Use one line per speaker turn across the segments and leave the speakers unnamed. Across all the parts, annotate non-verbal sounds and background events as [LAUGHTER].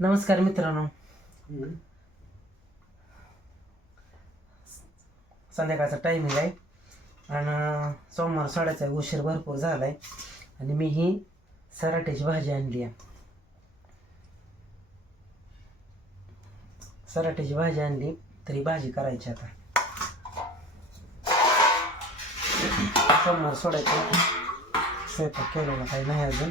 नमस्कार मित्रांनो. संध्याकाळचा टायमिंग आहे. आणि सोमवार सोडायचा उशीर भरपूर झाला आहे आणि मी ही सराट्याची भाजी आणली आहे. सराट्याची भाजी आणली तरी भाजी करायची आता. सोमवार सोडायचं स्वयंपाक केलेला काही नाही अजून.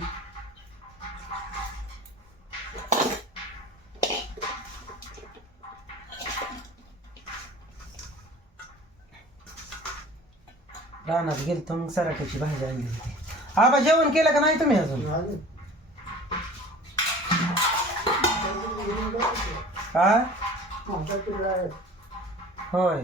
रानात गेलतो मग सराट्याची भाजी आणली होती. आबा जेवण केलं का नाही तुम्ही अजून? हा होय.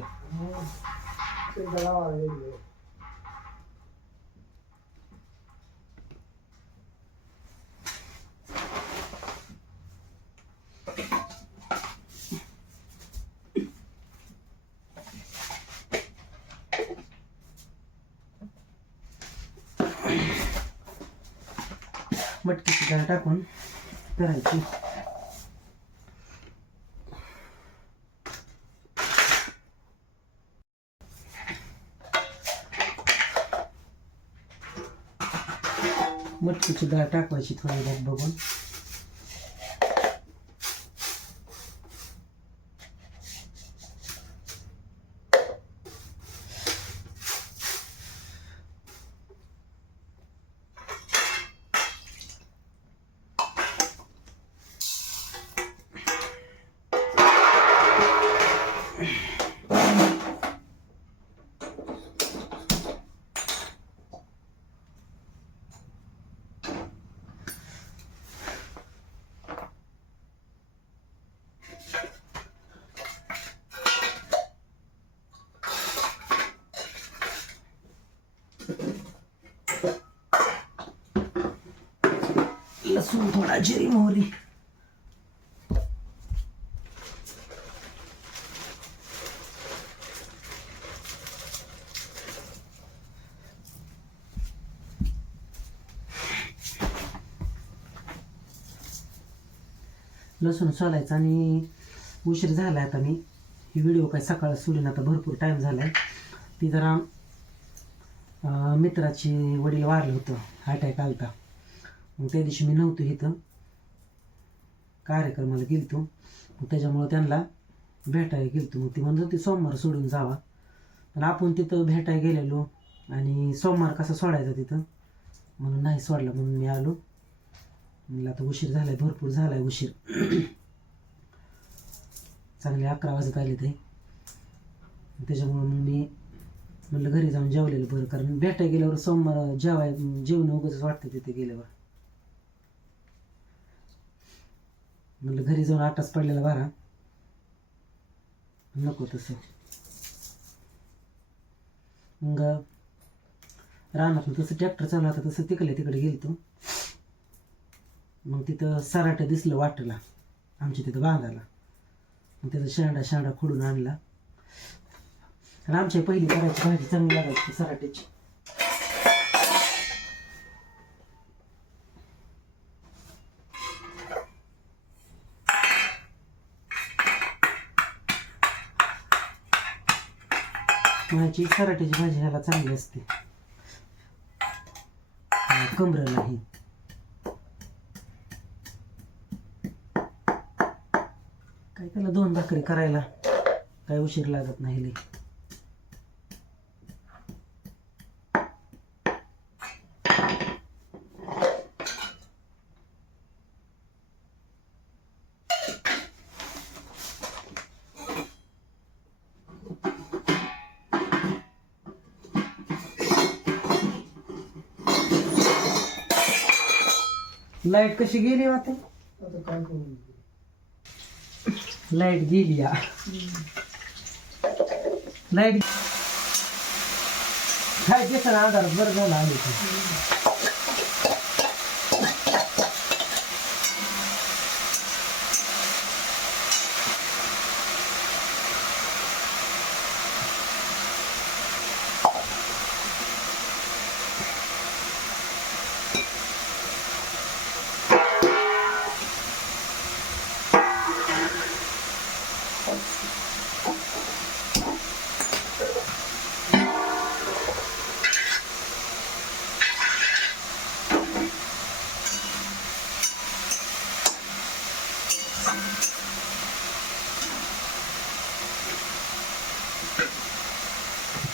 मटकीची डाळ टाकून करायची. मटकीची डाळ टाकवायची थोडी बघून. लसूण थोडा जिरी मोहरी. लसूण सोलायचं आणि उशीर झाला आता मी. ही व्हिडिओ काय सकाळ सोडून आता भरपूर टाईम झाला आहे ती जरा मित्राची वडील वारलं होतं. अटॅक आलता मग त्या दिवशी मी नव्हतो इथं. कार्यक्रमाला गेलतो. मग त्याच्यामुळं त्यांना भेटायला गेलतो. मग ती म्हणत होती सोमवार सोडून जावा. पण आपण तिथं भेटायला गेलेलो आणि सोमवार कसा सोडायचा तिथं? म्हणून नाही सोडला म्हणून मी आलो. म्हणलं आता उशीर झालाय भरपूर झालाय उशीर. चांगले अकरा वाजत आले ते. त्याच्यामुळं मग मी म्हणलं घरी जाऊन जेवलेलं बरं कारण भेटायला गेल्यावर सोमवार जेवाय जेवण उगाच वाटतं तिथे गेल्यावर. म्हणलं घरी जाऊन आटाच पडलेला बारा. नको तसं. मग रानातून तसं ट्रॅक्टर चालू होता तसं तिकडे तिकडे गेलतो. मग तिथं सराटं दिसलं वाटला आमच्या तिथं बांधाला मग त्याचा शेंडा शेंडा खोडून आणला. आणि आमच्या पहिली करायची भाजी चांगली लागायची सराट्याची. माझी सराठीची भाजी ह्याला चांगली असते. कमरेलाही काय त्याला दोन भाकरी करायला? काय उशीर लागत नाही लाईट कशी गेली वाटते लाईट गेली या. लाईट काय दिसत आधार बरं झालं आली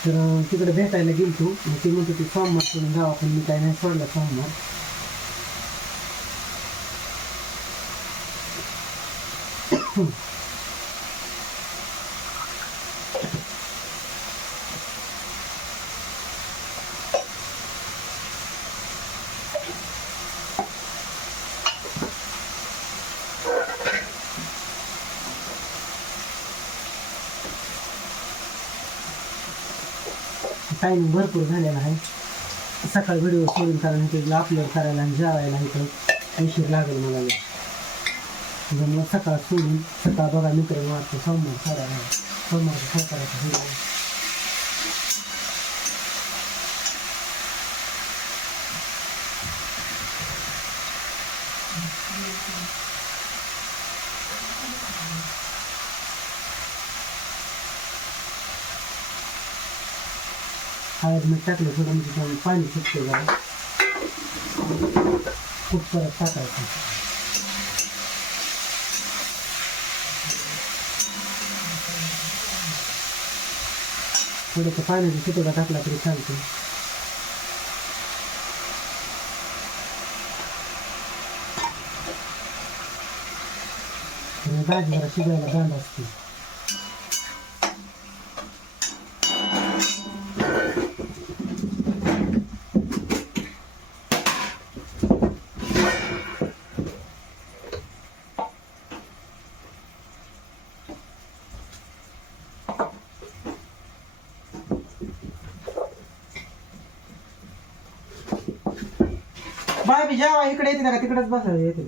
तर तिकडे भेटायला गेलतो. मग ते म्हणतो ते सोमवार सोडून जावा पण मी काय नाही सोडला सोमवार टाईम भरपूर झालेला आहे. सकाळ व्हिडिओ सोडून कारण ते अपलोड करायला आणि जेवायला इथं उशीर लागेल मला. मग सकाळ सोडून सकाळ बघा मित्र वाटतं सोमवार सोमवार सोमवारचा हळद मीठ टाकलं थोडं म्हणजे त्यामुळे पाणी सुटते जरा. खूप परत टाकायचं. थोडंसं पाण्याचा सुटका टाकला तरी चालतो भाजी जरा शिजायला दांड असते बाय बी जेवा इकडे येते का तिकडेच बसायला येते.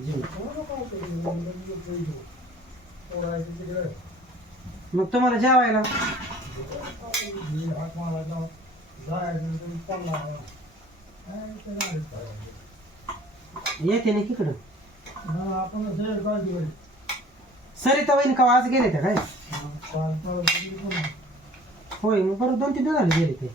मग तुम्हाला जेवायला? येते ना तिकडं. सरिता वहिनी का आज गेले त्या काय? होय मग बरं दोन तीन दिवस झाले गेले ते.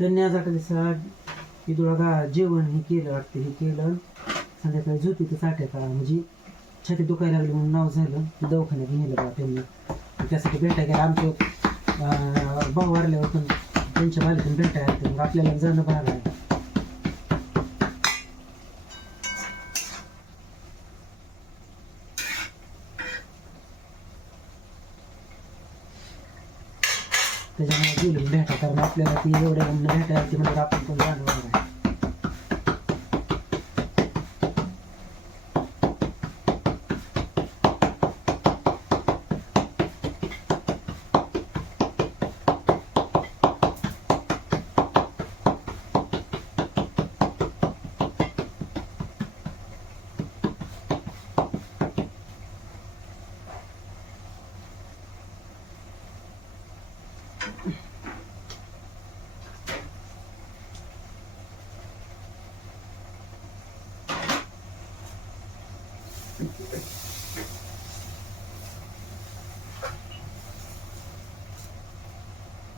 त्यांनी आज आता दिवसा की तुला जेवण हे केलं वाटतं हे केलं. संध्याकाळी झोपी तर साठ्यात का म्हणजे छाती दुखायला लागली म्हणून नाव झालं. दवाखान्यात नेलं बा त्यांनी. त्यासाठी भेटाय गेलं. आमचे अं, भाऊ वारल्यावर पण त्यांच्या बालीतून भेटाय मग आपल्याला जाणं भाग आहे त्याच्यामुळे कारण आपल्याला ती एवढ्या भेटायला ती म्हणजे आपण पण जाणं भाग आहे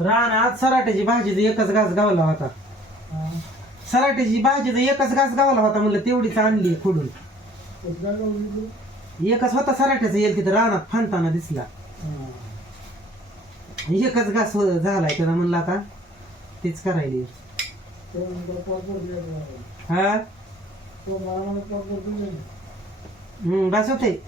रानात सराट्याची भाजीचा एकच घास गावला होता. सराट्याची भाजीचा एकच घास गावला होता म्हणलं तेवढीच आणली खोडून. एकच होता सराट्याचा येईल तिथं रानात फांदताना दिसला. एकच घास झालाय त्याला म्हणलं आता तेच करायली. हा? हम्म बस होते.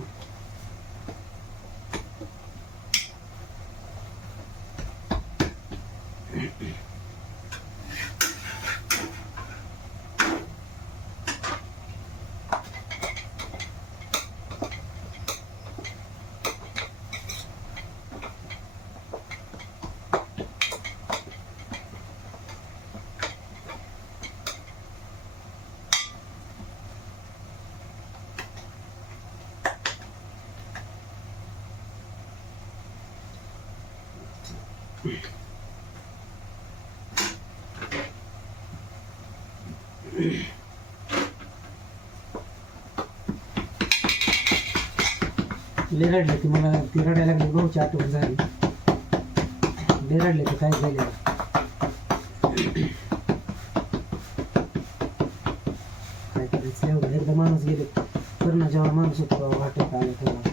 लय रडले ती मला ती रडायला लागली भाऊची आठवण झाली. लय रडले ते काय झाले काय करायचं? एवढं एकदा माणूस गेले करणं जेव्हा माणूस होतो वाटत आलं तेव्हा.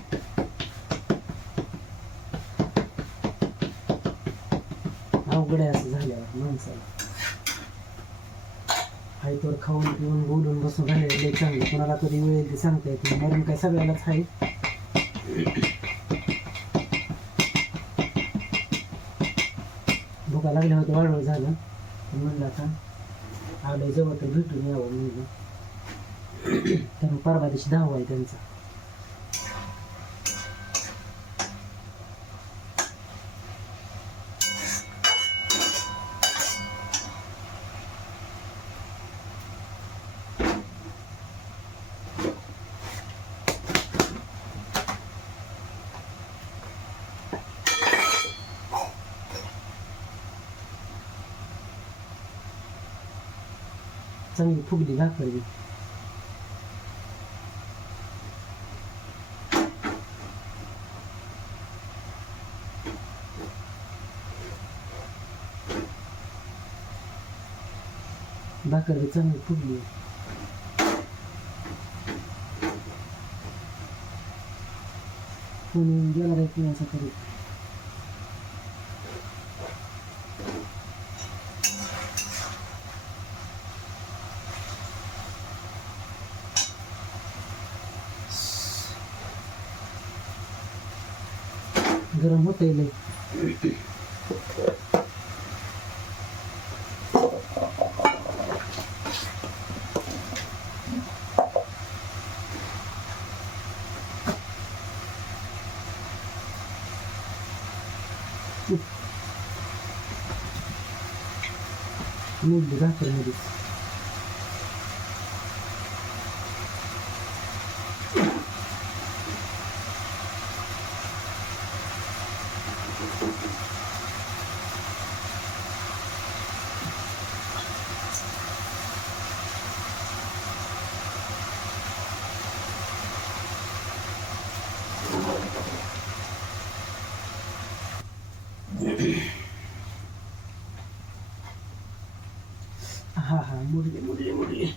अवघड आहे असं झाल्यावर माणसाला. तर खाऊन पिऊन बोलून बसून राहिले चांगलं. कोणाला कधी वेळ ते सांगता येत नाही. मरण काय सगळ्यालाच आहे. भुका होतं होत्या झालं. म्हणलं आता आलं जवळ तर भेटून यावं म्हणलं. त्यामुळे परवा दिवशी धाव आहे त्यांचा. चांगली फुगली भाकर बी भाकर बी चांगली फुगली कोणी गेला रे पिण्याचा तरी गरम होतंय लय मुलगी भाकरमध्ये हा हा मुडली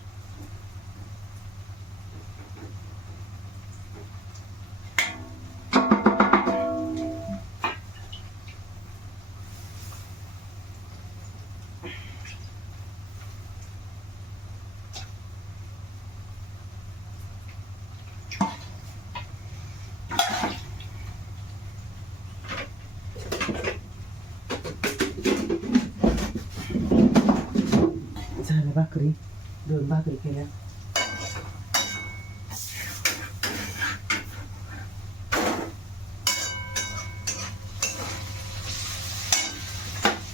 भाकरी दोन भाकरी केल्या.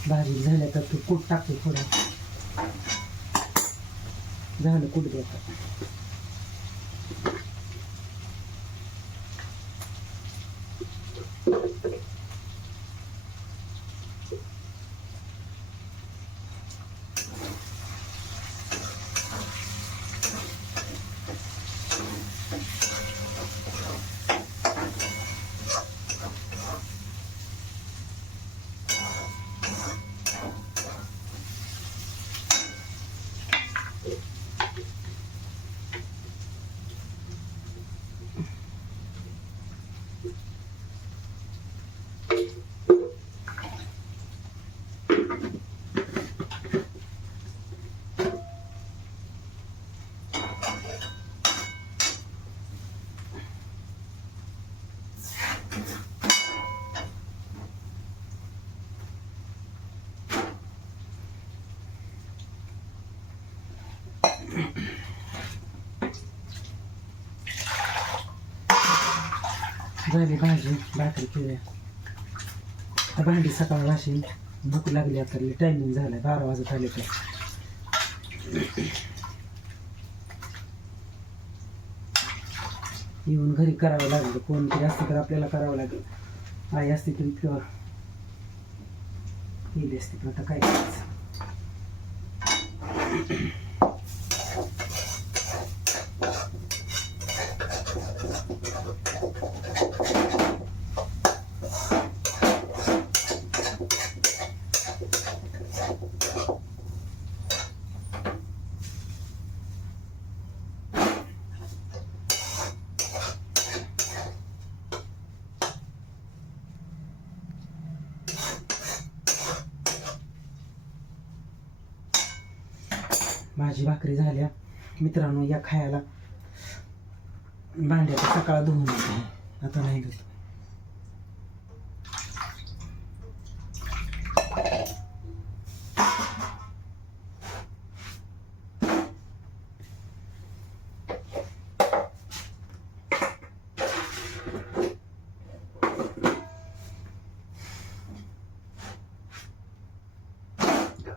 बारीक झाल्या तर तू कूट टाकते थोडं झालं कूट द्यायचं झाली भाजी भाकरी केल्या. आता भांडी सकाळ वाशी भूक लागली आता टायमिंग झालाय बारा वाजत आले तर. येऊन घरी करावं लागलं कोणतरी असते तर आपल्याला करावं लागेल. आई असते तरी किंवा केली असते पण आता काय करायचं? भाजी भाकरी झाल्या. मित्रांनो या खायला भांड्याचा सकाळ धुवून येते आता नाही धुत.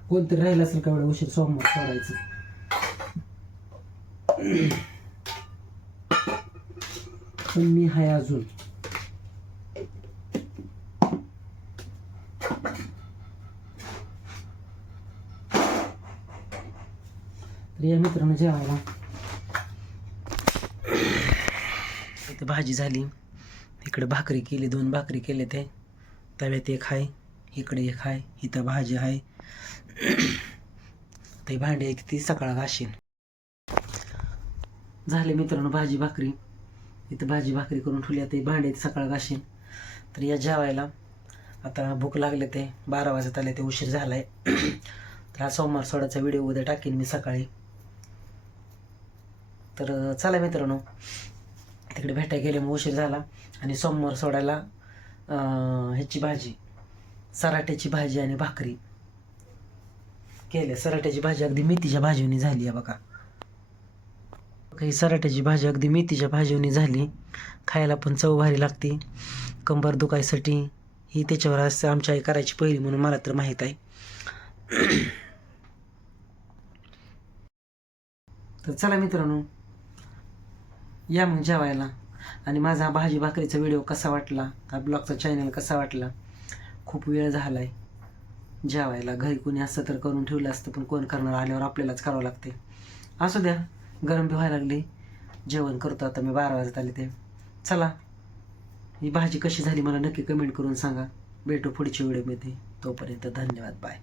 कोणतरी राहिलं असेल का एवढा उशीर सोमवार सोडायचं? पण मी हाय अजून तर या मित्रांनो जेवायला इथं भाजी झाली. इकडे भाकरी केली दोन भाकरी केले ते. तव्यात एक आहे इकडे एक आहे इथं भाजी आहे [CLEARS THROAT] ते भांडी आहे ती सकाळ घाशीन. झाले मित्रांनो भाजी भाकरी. इथं भाजी भाकरी करून ठेवली आता भांडे सकाळ घाशीन. तर या जेवायला. आता भूक लागले ते बारा वाजत आले ते उशीर झालाय. तर हा सोमवार सोडाचा व्हिडिओ उद्या टाकेन मी सकाळी. तर चला मित्रांनो तिकडे भेटायला गेले मग उशीर झाला. आणि सोमवार सोडायला ह्याची भाजी सराट्याची भाजी आणि भाकरी केल्या. सराट्याची भाजी अगदी मेथीच्या भाजीवनी झाली आहे बघा. काही सराट्याची भाजी अगदी मेथीच्या भाजीवनी झाली. खायला पण चव भारी लागते. कंबर दुखायसाठी ही त्याच्यावर असं आमच्या आई करायची पहिली म्हणून मला तर माहीत आहे. तर चला मित्रांनो या मग जेवायला. आणि माझा हा भाजी भाकरीचा व्हिडिओ कसा वाटला? हा ब्लॉगचा चॅनल कसा वाटला? खूप वेळ झाला आहे जेवायला घरी कोणी असतं तर करून ठेवलं असतं पण कोण करणार आल्यावर आपल्यालाच करावं लागते. असू द्या. गरम बी व्हायला लागली. जेवण करतो आता मी बारा वाजत आले ते. चला. ही भाजी कशी झाली मला नक्की कमेंट करून सांगा. भेटू पुढच्या व्हिडिओमध्ये तोपर्यंत धन्यवाद. बाय